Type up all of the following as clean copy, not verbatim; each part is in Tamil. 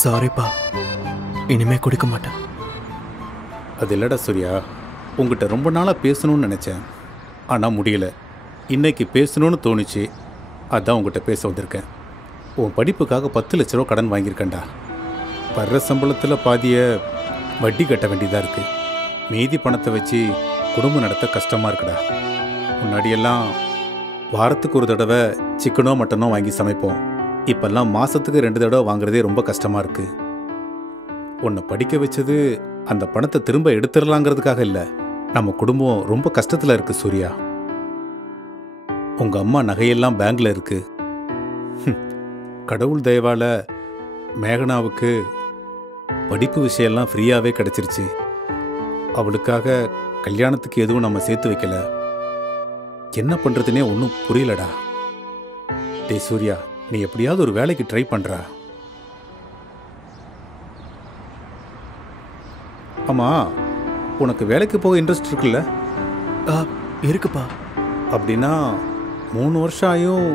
சாரிப்பா, இனிமே குடிக்க மாட்டேன். அது இல்லடா சூர்யா, உங்ககிட்ட ரொம்ப நாளாக பேசணும்னு நினச்சேன், ஆனால் முடியல. இன்னைக்கு பேசணும்னு தோணுச்சு, அதான் உங்ககிட்ட பேச வந்திருக்கேன். உன் படிப்புக்காக 10 லட்ச ரூபா கடன் வாங்கியிருக்கேன்டா. வர்ற சம்பளத்தில் பாதியை வட்டி கட்ட வேண்டியதாக இருக்குது. மீதி பணத்தை வச்சு குடும்பம் நடத்த கஷ்டமாக இருக்குடா. முன்னாடியெல்லாம் வாரத்துக்கு ஒரு தடவை சிக்கனோ மட்டனோ வாங்கி சமைப்போம். இப்போல்லாம் மாதத்துக்கு 2 தடவை வாங்குறதே ரொம்ப கஷ்டமாக இருக்குது. உன்னை படிக்க வச்சது அந்த பணத்தை திரும்ப எடுத்துடலாங்கிறதுக்காக இல்லை. நம்ம குடும்பம் ரொம்ப கஷ்டத்தில் இருக்கு சூர்யா. உங்கள் அம்மா நகையெல்லாம் பேங்க்ல இருக்கு. கடவுள் தயவால மேகனாவுக்கு படிப்பு விஷயம்லாம் ஃப்ரீயாகவே கிடைச்சிருச்சு. அவளுக்காக கல்யாணத்துக்கு எதுவும் நம்ம சேர்த்து வைக்கல. என்ன பண்ணுறதுனே ஒன்றும் புரியலடா. டே சூர்யா, நீ எப்படியாவது ஒரு வேலைக்கு ட்ரை பண்ணுறா. ஆமாம், உனக்கு வேலைக்கு போக இன்ட்ரெஸ்ட் இருக்குல்ல? இருக்குப்பா. அப்படின்னா 3 வருஷம் ஆயும்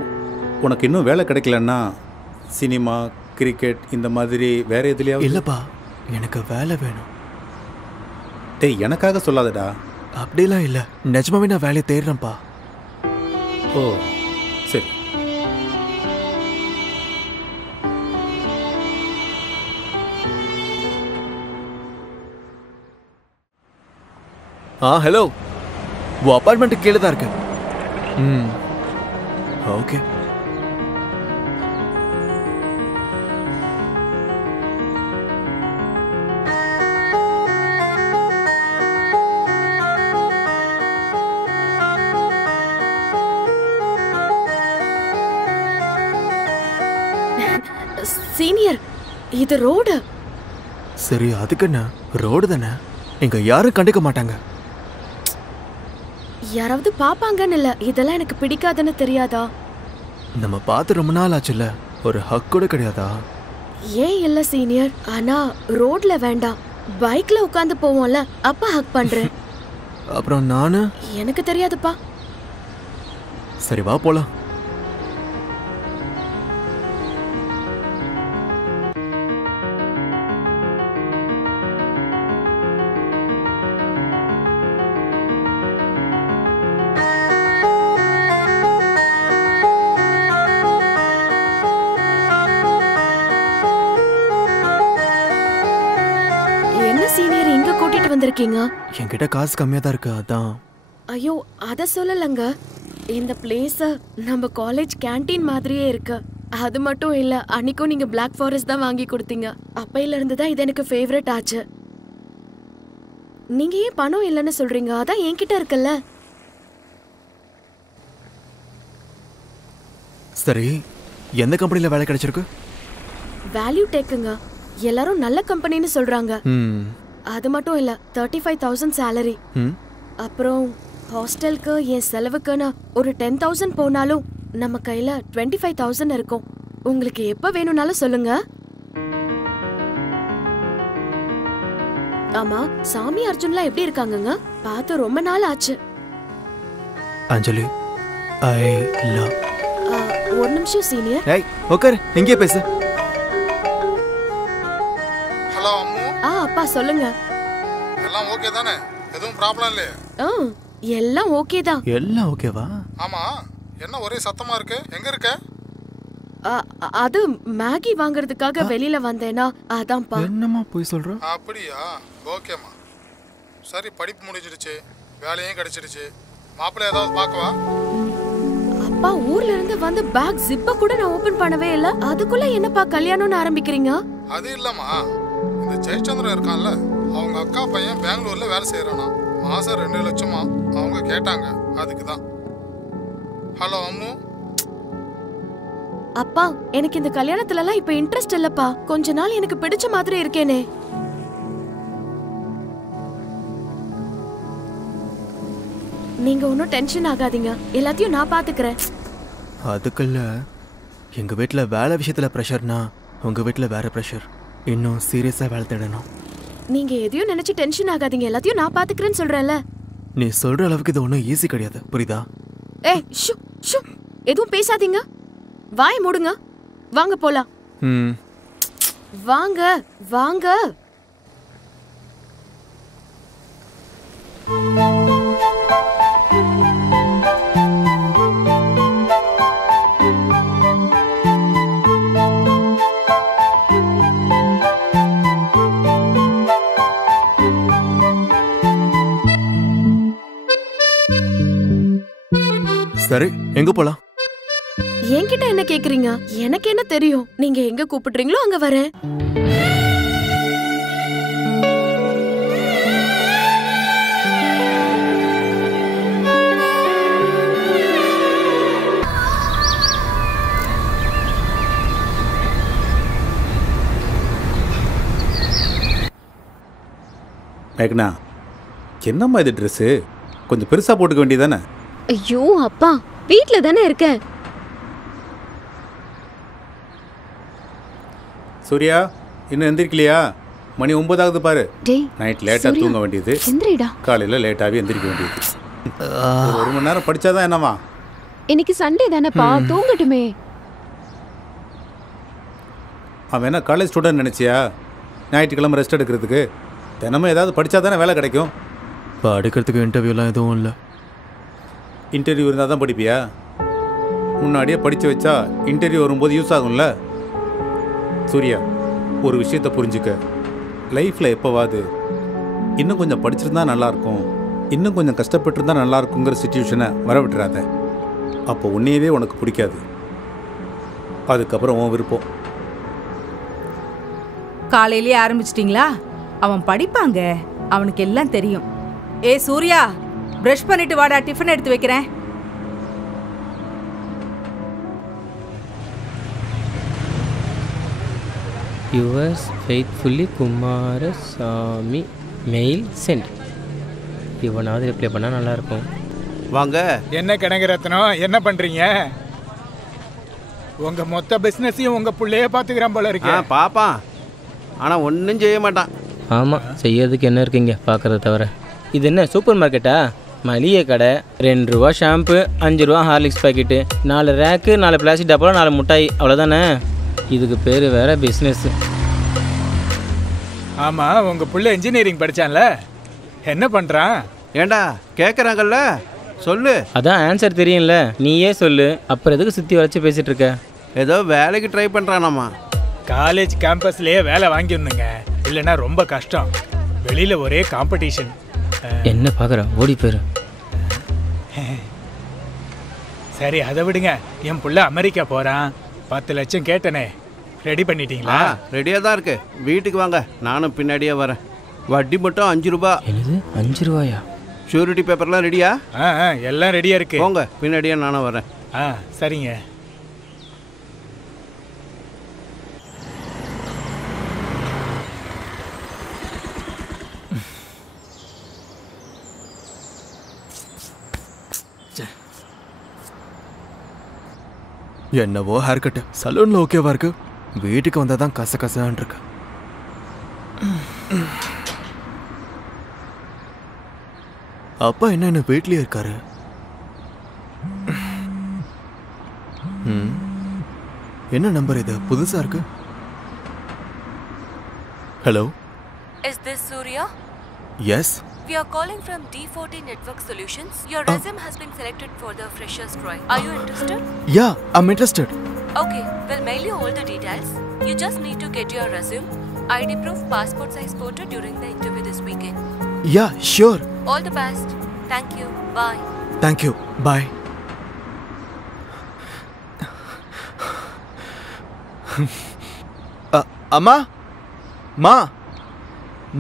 உனக்கு இன்னும் வேலை கிடைக்கலன்னா சினிமா, கிரிக்கெட் இந்த மாதிரி வேற எதுலையாவது? இல்லைப்பா, எனக்கு வேலை வேணும். டேய், எனக்காக சொல்லாதடா. அப்படிலாம் இல்லை, நிஜமாவே நான் வேலையை தேடுறேன்ப்பா. ஓ சரி. ஹலோ, உன் அப்பார்ட்மெண்ட்டு கீழே தான் இருக்கு. ஓகே. சீனியர், இது ரோடு. சரி, அதுக்கு என்ன, ரோடு தானே, இங்க யாரும் கண்டுக்க மாட்டாங்க. யாராவது பாப்பாங்கன்னு இல்ல, இதெல்லாம் எனக்கு பிடிக்காதுன்னு தெரியாதா? நம்ம பார்த்து ரொம்ப நாள் ஆச்சுல்ல, ஒரு ஹக் கூட கிடையாதா? ஏன் இல்ல சீனியர், ஆனா ரோட்ல வேண்டாம், பைக்ல உட்காந்து போவோம்ல, அப்ப ஹக் பண்றேன். அப்புறம் நானு? எனக்கு தெரியாதுப்பா. சரி வா போலாம். சீனியர், இங்க கூட்டிட்டு வந்திருக்கீங்க? என்கிட்ட காசு கம்மியா தான் இருக்கு, அதான். ஐயோ, அத சொல்லலங்க. இந்த பிளேஸ் நம்ம காலேஜ் கேண்டீன் மாதிரியே இருக்கு. அது மட்டும் இல்ல, அன்னைக்கும் நீங்க பிளாக் ஃபாரஸ்ட் தான் வாங்கி கொடுத்தீங்க. அப்பையில இருந்து தான் இது எனக்கு ஃபேவரட் ஆச்சு. நீங்க ஏன் பணம் இல்லைன்னு சொல்றீங்க? அதான் என்கிட்ட இருக்குல்ல. சரி, எந்த கம்பெனில வேலை கிடைச்சிருக்கு? வேல்யூ டெக்குங்க. எல்லாரும் நல்ல கம்பெனின்னு சொல்றாங்க. அது மட்டும் இல்ல, 35,000 சேலரி. அப்புறம் ஹாஸ்டலுக்கு என் செலவுக்குன்னு ஒரு 10,000 போனாலும் நம்ம கையில 25,000 இருக்கும். உங்களுக்கு எப்ப வேணும்னாலும் சொல்லுங்க. ஆமா, சாமி அர்ஜுன்லாம் எப்படி இருக்காங்கங்க? பார்த்து ரொம்ப நாள் ஆச்சு. அஞ்சலி, ஐ லவ். ஒரு நிமிஷம் சீனியர். ஏய், உட்காரு, இங்கே பேசு. ஹலோ அம்மு. அப்பா சொல்லுங்க. எல்லாம் ஓகே தானே? எதுவும் ப்ராப்ளம் இல்லையே? எல்லாம் ஓகே தான். எல்லாம் ஓகேவா? ஆமா, என்ன ஒரே சத்தமா இருக்கு? எங்க இருக்க? அது மேகி வாங்குறதுக்காக வெளியில வந்தேனா, அதான்ப்பா. என்னம்மா போய் சொல்ற? அப்படியா? ஓகேம்மா. சரி, படிப்பு முடிஞ்சிடுச்சு, வேலையும் கிடைச்சிடுச்சு. மாப்பிள்ளை ஏதாவது பார்க்கவா? அப்பா, ஊர்ல இருந்து வந்து பேக் ஜிப்ப கூட நான் ஓபன் பண்ணவே இல்ல, அதுக்குள்ள என்னப்பா கல்யாணம்னு ஆரம்பிக்கிறீங்க? அது இல்லம்மா, இந்த ஜெயச்சந்திரன் இருக்கான்ல, அவங்க அக்கா பையன் பெங்களூர்ல வேலை செய்யறானா. மாசம் 2 லட்சமா அவங்க கேட்டாங்க, அதுக்கு தான். ஹலோ அம்மு. அப்பா, எனக்கு இந்த கல்யாணத்துல எல்லாம் இப்ப இன்ட்ரெஸ்ட் இல்லப்பா. கொஞ்ச நாள் எனக்கு பிடிச்ச மாதிரி இருக்கேனே. நீங்க ஒன்னும் டென்ஷன் ஆகாதீங்க, எல்லாத்தையும் நான் பாத்துக்கிறேன். அதுக்குள்ள எங்க வீட்டுல வேலை விஷயத்துல பிரஷர்னா, உங்க வீட்டுல வேற பிரஷர். இன்னும் சீரியஸா வேலை தேடணும். நீங்க எதையும் நினைச்சு டென்ஷன் ஆகாதீங்க, எல்லாத்தையும் நான் பாத்துக்கிறேன்னு சொல்றேன்ல. நீ சொல்ற அளவுக்கு இது ஒன்றும் ஈஸி கிடையாது, புரியுதா? ஏய், ஷூ ஷூ, எதுவும் பேசாதீங்க, வாய் மூடுங்க, வாங்க போலாம். வாங்க வாங்க. சரி, எங்க போலாம்? என்கிட்ட என்ன கேக்குறீங்க? எனக்கு என்ன தெரியும்? நீங்க எங்க கூப்பிடுறீங்களோ அங்க வரேன். மேக்னா, என்னம்மா இது ட்ரெஸ்ஸு? கொஞ்சம் பெருசாக போட்டுக்க வேண்டியதானே? ஐயோ அப்பா, வீட்ல தானே இருக்கேன். சூர்யா, இன்னும் எந்திரிக்கலையா? மணி 9 ஆகுது பாரு. டேய், நைட் லேட்டாக தூங்க வேண்டியது, எந்திரிடா. காலையில் லேட்டாகவே எந்திரிக்க வேண்டியது. ஒரு மணி நேரம் படித்தாதான் என்னம்மா? இன்னைக்கு சண்டே தானேப்பா, தூங்கட்டுமே. அவன் என்ன காலேஜ் ஸ்டூடெண்ட் நினச்சியா? ஞாயிற்றுக்கிழமை ரெஸ்ட் எடுக்கிறதுக்கு? தினமும் ஏதாவது படித்தா தானே வேலை கிடைக்கும். இப்போ அடுக்கிறதுக்கு இன்டர்வியூலாம் எதுவும் இல்லை. இன்டர்வியூ இருந்தால் தான் படிப்பியா? முன்னாடியே படித்து வச்சா இன்டர்வியூ வரும்போது யூஸ் ஆகும்ல. சூர்யா, ஒரு விஷயத்தை புரிஞ்சுக்க. லைஃப்பில் எப்போவாது இன்னும் கொஞ்சம் படிச்சிருந்தா நல்லாயிருக்கும், இன்னும் கொஞ்சம் கஷ்டப்பட்டுருந்தா நல்லாயிருக்குங்கிற சுச்சுவேஷனை வர விட்டுறாத. அப்போ உன்னையவே உனக்கு பிடிக்காது. அதுக்கப்புறம் உன் விருப்பம். காலையிலேயே ஆரம்பிச்சிட்டிங்களா? அவன் படிப்பாங்க, அவனுக்கு எல்லாம் தெரியும். ஏ சூர்யா, பிரஷ் பண்ணிட்டு வாடா, டிஃபன் எடுத்து வைக்கிறேன். Yours faithfully Kumaraswamy mail sent. இவனாவது ரிப்ளை பண்ணால் நல்லாயிருக்கும். வாங்க. என்ன கனகரத்னம், என்ன பண்றீங்க? உங்க மொத்த பிசினஸையும் உங்க புள்ளையே பாத்துக்கிறான் போல இருக்கு. பாப்பான், ஆனா ஒன்றும் செய்ய மாட்டான். ஆமாம், செய்யறதுக்கு என்ன இருக்குங்க பார்க்குறத தவிர. இது என்ன சூப்பர் மார்க்கெட்டா? மளிகை கடை. 2 ரூபா ஷாம்பு, 5 ரூபா ஹார்லிக்ஸ் பாக்கெட்டு, 4 ரேக்கு, 4 பிளாஸ்டிக் டப்பாவில் 4 முட்டாய், அவ்வளோதானே. இதுக்கு பேர் வேற பிஸ்னஸ். ஆமா, உங்க புள்ள இன்ஜினியரிங் படிச்சான்ல, என்ன பண்றான்? ஏண்டா கேட்குறாங்கல்ல, சொல்லு. அதான் ஆன்சர் தெரியும்ல, நீயே சொல்லு. அப்புறம் எதுக்கு சுற்றி வளைச்சு பேசிகிட்டு இருக்க? ஏதோ வேலைக்கு ட்ரை பண்ணுறானாம்மா. காலேஜ் கேம்பஸ்லயே வேலை வாங்கிடணுங்க, இல்லைன்னா ரொம்ப கஷ்டம். வெளியில ஒரே காம்படிஷன். என்ன பார்க்குற, ஓடி போயிரு. சரி, அதை விடுங்க. என் புள்ள அமெரிக்கா போறான், 10 லட்சம் கேட்டனே, ரெடி பண்ணிட்டீங்களா? ரெடியாக தான் இருக்கு. வீட்டுக்கு வாங்க, நானும் பின்னாடியே வரேன். வட்டி மட்டும் 5 ரூபா. என்னது 5 ரூபாயா? ஷூரிட்டி பேப்பர்லாம் ரெடியா? எல்லாம் ரெடியா இருக்கு. போங்க, பின்னாடியே நானும் வரேன். சரிங்க. என்னவோ ஹேர் கட்டு சலூனில் ஓகேவா இருக்கு, வீட்டுக்கு வந்தால் தான் கசகசான் இருக்கு. அப்பா என்ன வீட்லயே இருக்காரு? என்ன நம்பர் இது, புதுசா இருக்கு? Hello, Is this Surya? Yes. We are calling from D40 Network Solutions. Your resume has been selected for the freshers trial. Are you interested? Yeah, I'm interested. Okay, we'll mail you all the details. You just need to get your resume, ID proof, passport size photo during the interview this weekend. Yeah, sure. All the best. Thank you. Bye. Thank you. Bye. அம்மா, மா,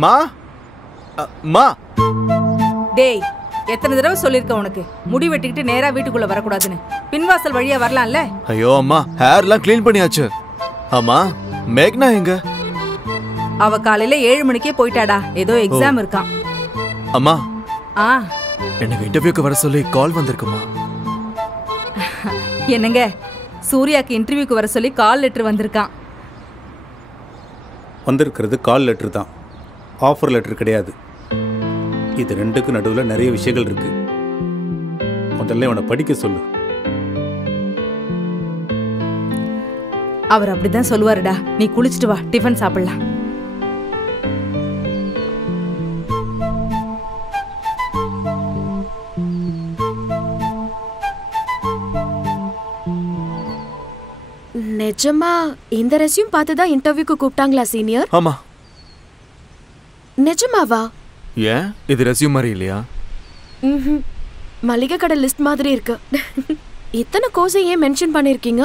மா, மா. டேய், எத்தனை தடவை சொல்லிருக்க உனக்கு, முடி வெட்டிக்கிட்டு நேரா வீட்டுக்குள்ள வரக்கூடாதுன்னு? பின்வாசல் வழியா வரலாம்ல? ஐயோ அம்மா, ஹேர்லாம் க்ளீன் பண்ணியாச்சு. அம்மா, மேக்னா எங்க? அவ காலையில 7 மணிக்கே போயிட்டாடா, ஏதோ எக்ஸாம் இருக்கான். அம்மா, எனக்கு இன்டர்வியூக்கு வர சொல்லி கால் வந்திருக்குமா? என்னங்க, சூர்யாக்கு இன்டர்வியூக்கு வர சொல்லி கால் லெட்டர் வந்திருக்கான். வந்திருக்கிறது கால் லெட்டர் தான், ஆஃபர் லெட்டர் கிடையாது. இது ரெண்டுக்கு நடுவில் நிறைய விஷயங்கள் இருக்கு. முதல்ல இவனை படிக்க சொல்லு. அவர் அப்படிதான் சொல்லுவாருடா. நீ குளிச்சுட்டு வா, டிஃபன் சாப்பிடலாம். நிஜமா இந்த ரெஸ்யூம் பார்த்து தான் இன்டர்வியூக்கு கூப்பிட்டாங்களா சீனியர்? ஆமா. நிஜமாவா? ஏன் இது ரெஸ்யூம் மாதிரி இல்லையா? மளிகை கடை லிஸ்ட் மாதிரி இருக்கு. இத்தனை கோர்ஸை ஏன் மென்ஷன் பண்ணிருக்கீங்க?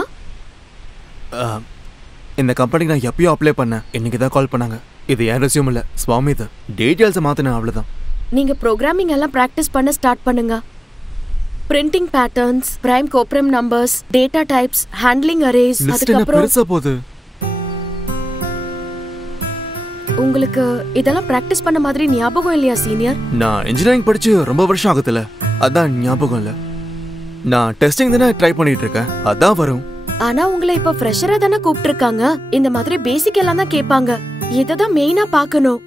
இந்த கம்பெனிக்கு நான் எப்பயோ அப்ளை பண்ணேன். இன்னைக்கு தான் கால் பண்ணாங்க. இது ஏன் ரெஸ்யூம் இல்லை, சுவாமி இது. டீட்டெயில்ஸை மாற்றினேன், அவ்வளோதான். நீங்க ப்ரோக்ராமிங் எல்லாம் ப்ராக்டிஸ் பண்ண ஸ்டார்ட் பண்ணுங்க. Printing patterns, prime coprime numbers, data types, handling arrays, அதுக்கப்புறம் பெருசா போகுது. உங்களுக்கு இதெல்லாம் பிராக்டிஸ் பண்ண மாதிரி ஞாபகம் இல்லையா சீனியர்? நான் இன்ஜினியரிங் படிச்சு ரொம்ப வருஷம் ஆகுதுல, அதான் ஞாபகம் இல்லை. நான் டெஸ்டிங் தானே ட்ரை பண்ணிட்டு இருக்கேன், அதான் வரும். ஆனா உங்களை இப்ப ஃப்ரெஷரா தானே கூப்பிட்டு இருக்காங்க. இந்த மாதிரி பேசிக் எல்லாம் தான் கேட்பாங்க. இததான் மெயினா பார்க்கணும்.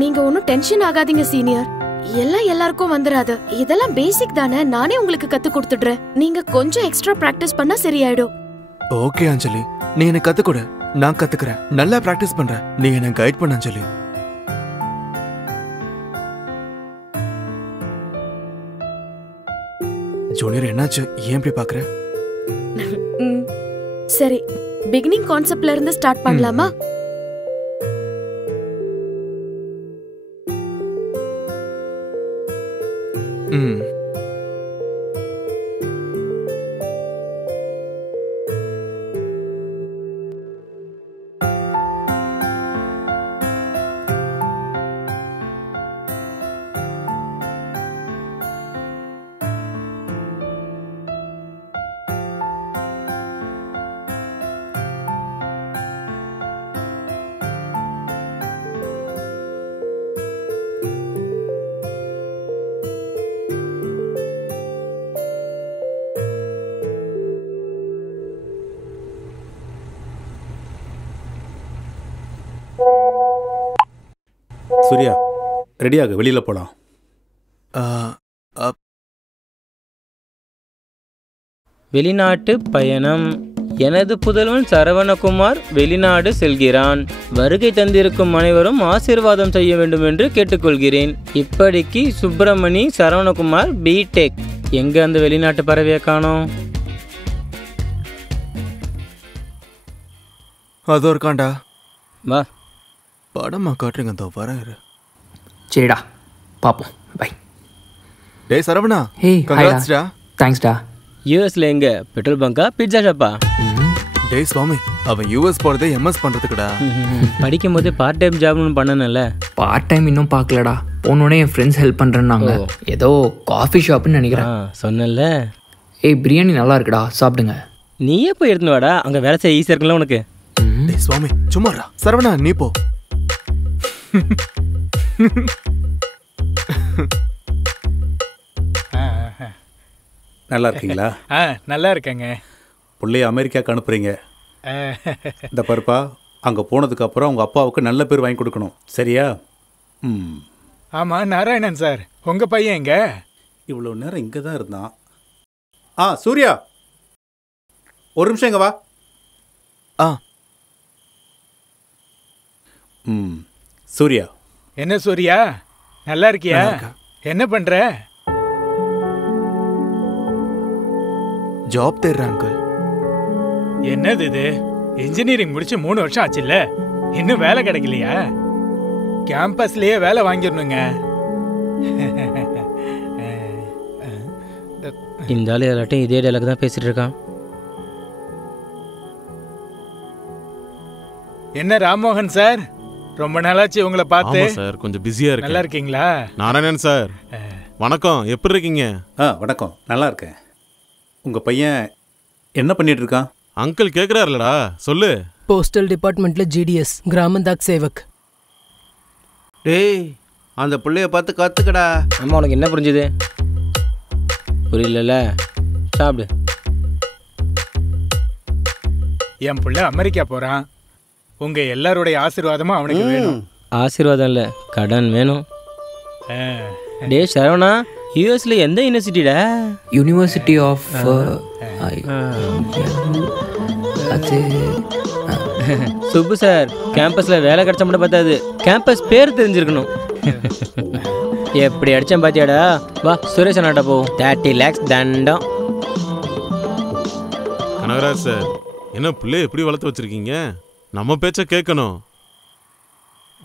நீங்க ஒன்னும் டென்ஷன் ஆகாதீங்க சீனியர். எல்லாம் எல்லாருக்கும் வந்துராது. இதெல்லாம் பேசிக் தானே, நானே உங்களுக்கு கத்து கொடுத்துடுறேன். நீங்க கொஞ்சம் எக்ஸ்ட்ரா பிராக்டிஸ் பண்ணா சரியாயிடும். ஓகே அஞ்சலி, நீ எனக்கு கத்துக்கொடு, நான் கத்துக்கிறேன். நல்லா பிராக்டிஸ் பண்றேன், நீ எனக்கு கைட் பண்ண அஞ்சலி. ஜூனியர் என்னாச்சு, ஏன் இப்படி பாக்குற? சரி, பிகினிங் கான்செப்ட்ல இருந்து ஸ்டார்ட் பண்ணலாமா? சூர்யா, ரெடியாக வெளியில் போகலாம். வெளிநாட்டு பயணம். எனது புதல்வன் சரவணகுமார் வெளிநாடு செல்கிறான். வருகை தந்திருக்கும் அனைவரும் ஆசீர்வாதம் செய்ய வேண்டும் என்று கேட்டுக்கொள்கிறேன். இப்படிக்கு சுப்பிரமணி சரவணகுமார் பிடெக். எங்க அந்த வெளிநாட்டு பறவையை காணோம்? அதோ இருக்காண்டா. வா, படமா காட்டுறீங்க, அதோ வராரு. சரிடா, பாப்போம். பை. டேய் சரவணா, ஹே, கங்க்ராட்ஸ் டா. தேங்க்ஸ் டா. யூஎஸ்ல எங்க பெட்ரோல் பங்கா பிட்சா ஷாப்பா? டேய் சுவாமி, அவன் யூஎஸ் போறதே எம்எஸ் பண்றதுக்குடா. படிக்கும் போதே பார்ட் டைம் ஜாப்னு பண்ணனல. பார்ட் டைம் இன்னும் பார்க்கலடா. போனோடனே என் ஃப்ரெண்ட்ஸ் ஹெல்ப் பண்ணுறேன்னாங்க. ஏதோ காஃபி ஷாப்னு நினைக்கிறேன். சொன்னல. ஏய், பிரியாணி நல்லா இருக்குடா, சாப்பிடுங்க. நீயே போய் எடுத்துன்னு வாடா, அங்கே வேலை செய்ய ஈஸியாக இருக்குல்ல உனக்கு. டேய் சுவாமி, சும்மாடா. சரவணா நீ போ. நல்லா இருக்கீங்களா? நல்லா இருக்கேங்க. பிள்ளைய அமெரிக்காவுக்கு அனுப்புறீங்க. இந்த பருப்பா, அங்கே போனதுக்கப்புறம் உங்கள் அப்பாவுக்கு நல்ல பேர் வாங்கி கொடுக்கணும், சரியா? ஆமாம் நாராயணன் சார், உங்கள் பையன் எங்க? இவ்வளோ நேரம் இங்கே தான் இருந்தான். சூர்யா, ஒரு நிமிஷம் இங்கே வா. சூர்யா. என்ன சூர்யா, நல்லா இருக்கியா? என்ன பண்ற? ஜாப் தேடுறேன் அங்கிள். என்னது இது? இன்ஜினியரிங் முடிச்சு 3 வருஷம் ஆச்சுல்ல, இன்னும் வேலை கிடைக்கலையா? கேம்பஸ்லயே வேலை வாங்கிடணுங்க. இந்த ஆள் எல்லாட்டையும் இதே டைலாக் தான் பேசிட்டு இருக்கான். என்ன ராம்மோகன் சார், ரொம்ப நாளாச்சு உங்களை பார்த்து. சார், கொஞ்சம் பிஸியா இருக்கு. நல்லா இருக்கீங்களா? நாராயணன் சார், வணக்கம். எப்படி இருக்கீங்க? வணக்கம், நல்லா இருக்கேன். உங்கள் பையன் என்ன பண்ணிட்டு இருக்கான்? அங்கிள் கேட்குறாருலடா, சொல்லு. போஸ்டல் டிபார்ட்மெண்ட்ல ஜிடிஎஸ், கிராமந்தாக் சேவக். டேய், அந்த பிள்ளைய பார்த்து கற்றுக்கடா. அம்மா, உனக்கு என்ன புரிஞ்சுது? புரியல, சாப்பிடு. என் பிள்ளை அமெரிக்கா போகிறான். உங்கள் எல்லாருடைய ஆசீர்வாதமும் அவனுக்கு வேணும். ஆசீர்வாதம் இல்லை, கடன் வேணும். டே சரவணா, யூஎஸ்ல எந்த யூனிவர்சிட்டிடா? யூனிவர்சிட்டி ஆஃப் அது சுப்பு சார், கேம்பஸில் வேலை கிடைச்ச மட்டும் பார்த்தாது, கேம்பஸ் பேர் தெரிஞ்சிருக்கணும். எப்படி அடித்தேன் பாத்தியாடா? வா சுரேஷ் அண்ணாட்ட போவோம். 30 lakhs தண்டம். கனகராஜ் சார், என்ன பிள்ளை எப்படி வளர்த்து வச்சிருக்கீங்க? நம்ம பேச்ச கேட்கணும்.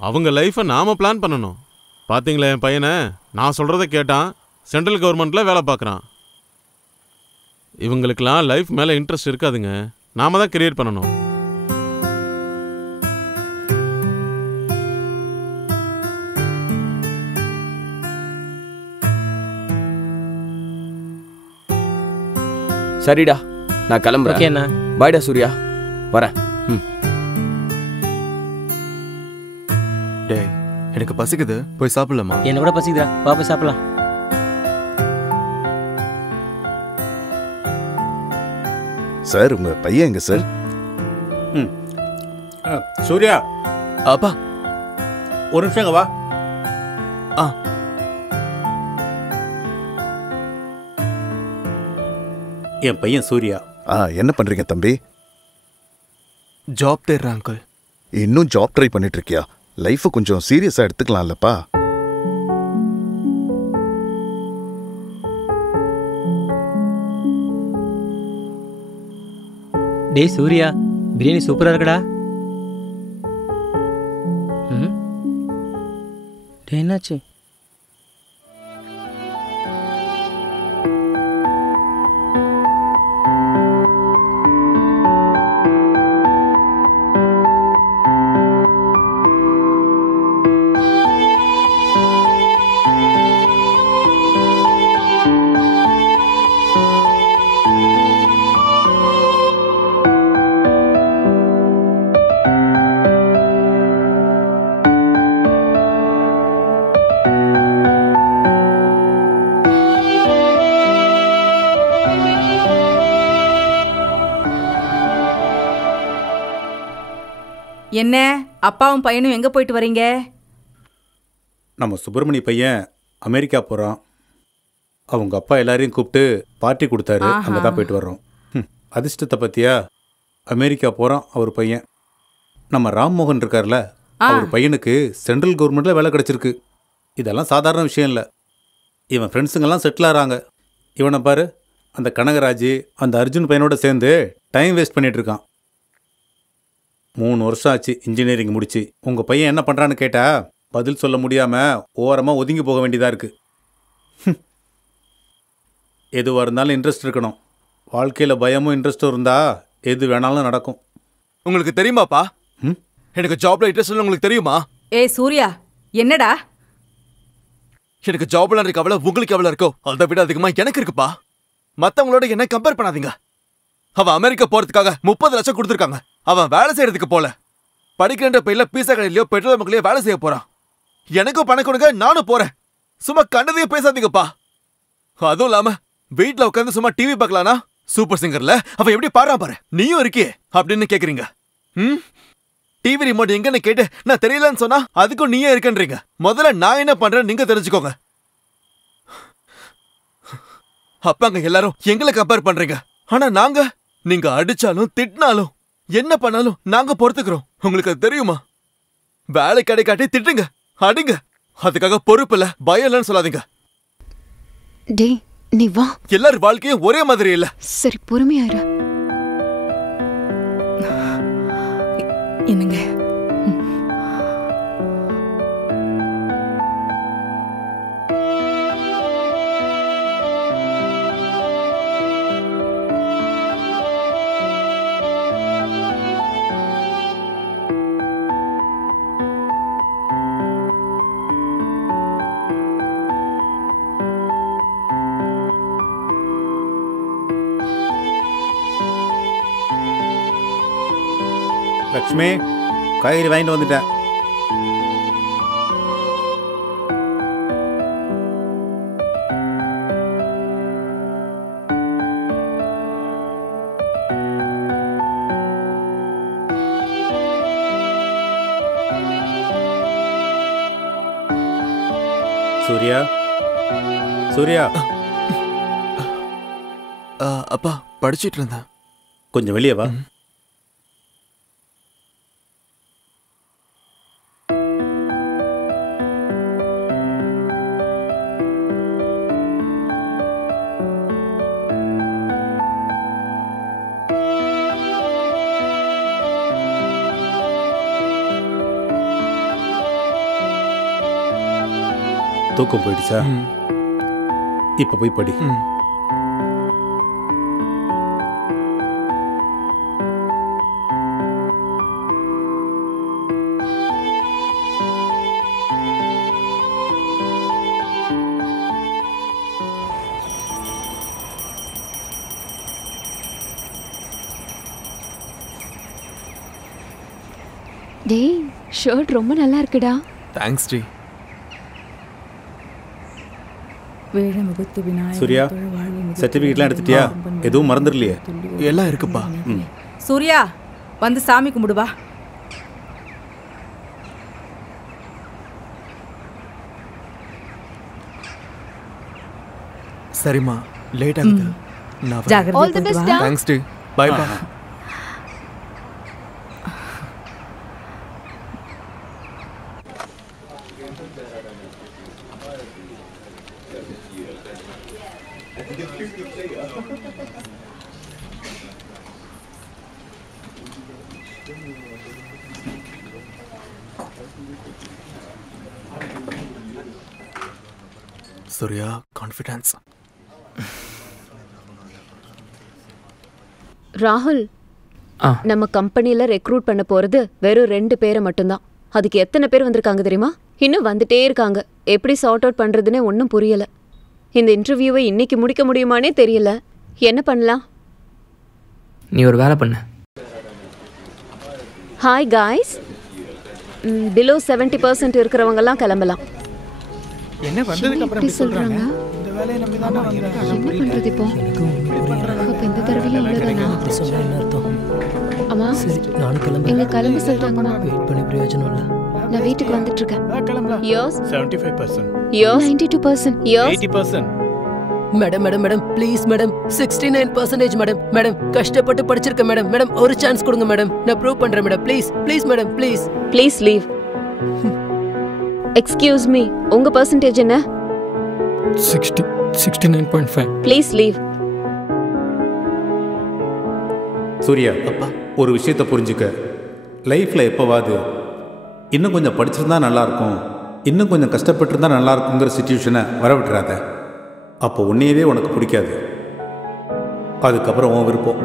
அவங்க லைஃப்பை நாம பிளான் பண்ணணும். பார்த்தீங்களா என் பையனை? நான் சொல்கிறத கேட்டான், சென்ட்ரல் கவர்மெண்ட்டில் வேலை பார்க்குறான். இவங்களுக்கெல்லாம் லைஃப் மேலே இன்ட்ரெஸ்ட் இருக்காதுங்க. நாம தான் கிரியேட் பண்ணணும். சரிடா, நான் கிளம்புறேன். ஓகே அண்ணா. பாய்டா சூர்யா, வரேன். டேய், எனக்கு பசிக்குது, போய் சாப்பிடலாமா? என்ன கூட பசிக்குதா, வா போய் சாப்பிடலாம். சார், உங்க பையன் எங்க சார்? சூர்யா, அப்பா ஒரு நிமிஷம் வா. என் பையன் சூர்யா. என்ன பண்றீங்க தம்பி? ஜாப் தேடுறேன் அங்கிள். இன்னும் ஜாப் ட்ரை பண்ணிட்டு இருக்கியா? லைஃபை கொஞ்சம் சீரியஸா எடுத்துக்கலாம்லப்பா. டேய் சூர்யா, பிரியாணி சூப்பரா இருக்குடா. டேய் என்னாச்சு? என்ன அப்பாவும் பையனும் எங்க போயிட்டு வரீங்க? நம்ம சுப்பிரமணி பையன் அமெரிக்கா போகிறான். அவங்க அப்பா எல்லாரையும் கூப்பிட்டு பார்ட்டி கொடுத்தாரு. அங்கே தான் போயிட்டு வர்றோம். அதிர்ஷ்டத்தை பற்றியா? அமெரிக்கா போகிறான் அவர் பையன். நம்ம ராம்மோகன் இருக்கார்ல, அவர் பையனுக்கு சென்ட்ரல் கவர்மெண்ட்டில் வேலை கிடச்சிருக்கு. இதெல்லாம் சாதாரண விஷயம் இல்லை. இவன் ஃப்ரெண்ட்ஸுங்கெல்லாம் செட்டில் ஆகிறாங்க. இவனை பாரு, அந்த கனகராஜ் அந்த அர்ஜுன் பையனோட சேர்ந்து டைம் வேஸ்ட் பண்ணிட்டு இருக்கான். 3 வருஷம் ஆச்சு இன்ஜினியரிங் முடிச்சு. உங்கள் பையன் என்ன பண்ணுறான்னு கேட்டால் பதில் சொல்ல முடியாமல் ஓரமாக ஒதுங்கி போக வேண்டியதாக இருக்குது. எதுவாக இருந்தாலும் இன்ட்ரெஸ்ட் இருக்கணும். வாழ்க்கையில் பயமும் இன்ட்ரெஸ்ட்டும் இருந்தால் எது வேணாலும் நடக்கும். உங்களுக்கு தெரியுமாப்பா? எனக்கு ஜாப்ல இன்ட்ரெஸ்ட் உங்களுக்கு தெரியுமா? ஏய் சூர்யா, என்னடா? எனக்கு ஜாப்ல இருக்க அவ்வளோ உங்களுக்கு எவ்வளோ இருக்கோ அதை விட அதிகமாக எனக்கு இருக்குப்பா. மற்றவங்களோட என்ன கம்பேர் பண்ணாதீங்க. அவன் அமெரிக்கா போறதுக்காக 30 லட்சம் கொடுத்துருக்காங்க. அவன் வேலை செய்யறதுக்கு போல, படிக்கிற பையில பீசா கடையிலயோ பெட்ரோல் பங்க்லயோ வேலை செய்ய போறான். எனக்கும் பணம் கொடுங்க, நானும் போறேன். சும்மா கண்டதையும் பேசாதீங்கப்பா. அதுவும் இல்லாம வீட்டுல உட்காந்து சும்மா டிவி பார்க்கலானா? சூப்பர் சிங்கர்ல அவன் எப்படி பாடுறான் பாரு, நீயும் இருக்கியே அப்படின்னு கேக்குறீங்க. டிவி ரிமோட் எங்கன்னு கேட்டு நான் தெரியலன்னு சொன்னா அதுக்கும் நீயே இருக்கன்றீங்க. முதல்ல நான் என்ன பண்றேன் நீங்க தெரிஞ்சுக்கோங்க. அப்பாங்க எல்லாரும் எங்களை கம்பேர் பண்றீங்க. ஆனா நாங்க, நீங்க அடிச்சாலும் திட்டினாலும் என்ன பண்ணாலும் நாங்க பொறுத்துக்கிறோம். உங்களுக்கு அது தெரியுமா? வேலை கிடைக்காட்டி திட்டுங்க, அடிங்க, அதுக்காக பொறுப்பு இல்ல பயம் இல்லன்னு சொல்லாதீங்க. டேய் நீ வா. எல்லார் வாழ்க்கையும் ஒரே மாதிரி இல்ல. சரி பொறுமையா இரு. என்னங்க லக்ஷ்மி, காய்கறி வாங்கிட்டு வந்துட்டேன். சூர்யா, சூர்யா. அப்பா படிச்சிட்டு இருந்தேன். கொஞ்சம் வெளியே வா. தூக்கம் போயிடுச்சா? இப்ப போய் படி. டேய் ஷர்ட் ரொம்ப நல்லா இருக்குடா. Thanks D. சூர்யா, சர்டிஃபிகேட்லாம் எடுத்துட்டியா? எதுவும் மறந்துடலையே? எல்லாம் இருக்குப்பா. சூர்யா வந்து சாமி கும்பிடுவா. சரிம்மா, லேட் ஆகுது. நான் ஜாகிரதை. All the best. தேங்க்ஸ் டி. Bye bye. சூர்யா, கான்ஃபிடன்ஸ். ராகுல், நம்ம கம்பெனில ரெக்ரூட் பண்ண போறது வெறும் 2 பேரை மட்டும்தான். அதுக்கு எத்தனை பேர் வந்திருக்காங்க தெரியுமா? இன்னும் வந்துட்டே இருக்காங்க. எப்படி சார்ட் அவுட் பண்றதுன்னே ஒன்றும் புரியல. இந்த இன்டர்வியூவை இன்னைக்கு முடிக்க முடியுமானே தெரியல. என்ன பண்ணலாம்? நீ ஒரு வேலை பண்ண. ஹாய் காய்ஸ், பிலோ 70% இருக்கிறவங்கெல்லாம் கிளம்பலாம். என்ன வந்ததுக்கு அப்புறம் இப்படி சொல்றாங்க? இந்த வேலையை நம்பி தான் வந்தேன். என்ன பண்றது இப்போ? அப்ப இந்த தடவையும் இவ்வளவுதானா? அப்படி சொன்னா என்ன அர்த்தம்? அம்மா சரி, நானும் கிளம்புறேன். எங்க கிளம்ப சொல்றாங்கம்மா. வெயிட் பண்ணி பிரயோஜனம் இல்லை. நான் வீட்டுக்கு வந்துட்டு இருக்கேன். கிளம்பலாம். யோஸ் 75%. யோஸ் 92%. யோஸ் 80%. Madam madam madam please madam 69% madam. Madam கஷ்டப்பட்டு படிச்சிருக்கேன் மேடம். மேடம் ஒரு சான்ஸ் கொடுங்க மேடம். நான் ப்ரூவ் பண்றேன் madam. Please please madam please. Please leave. Excuse me, உங்க பர்சன்டேஜ் என்ன? 69.5. Please leave. சூர்யா, ஒரு விஷயத்தை புரிஞ்சுக்க. லைஃப்பில் எப்போவாது இன்னும் கொஞ்சம் படிச்சிருந்தா நல்லாயிருக்கும், இன்னும் கொஞ்சம் கஷ்டப்பட்டுருந்தா நல்லா இருக்குங்கிற சுச்சுவேஷனை வரவிட்டுறாத. அப்போ உன்னையவே உனக்கு பிடிக்காது. அதுக்கப்புறம் உன் விருப்பம்.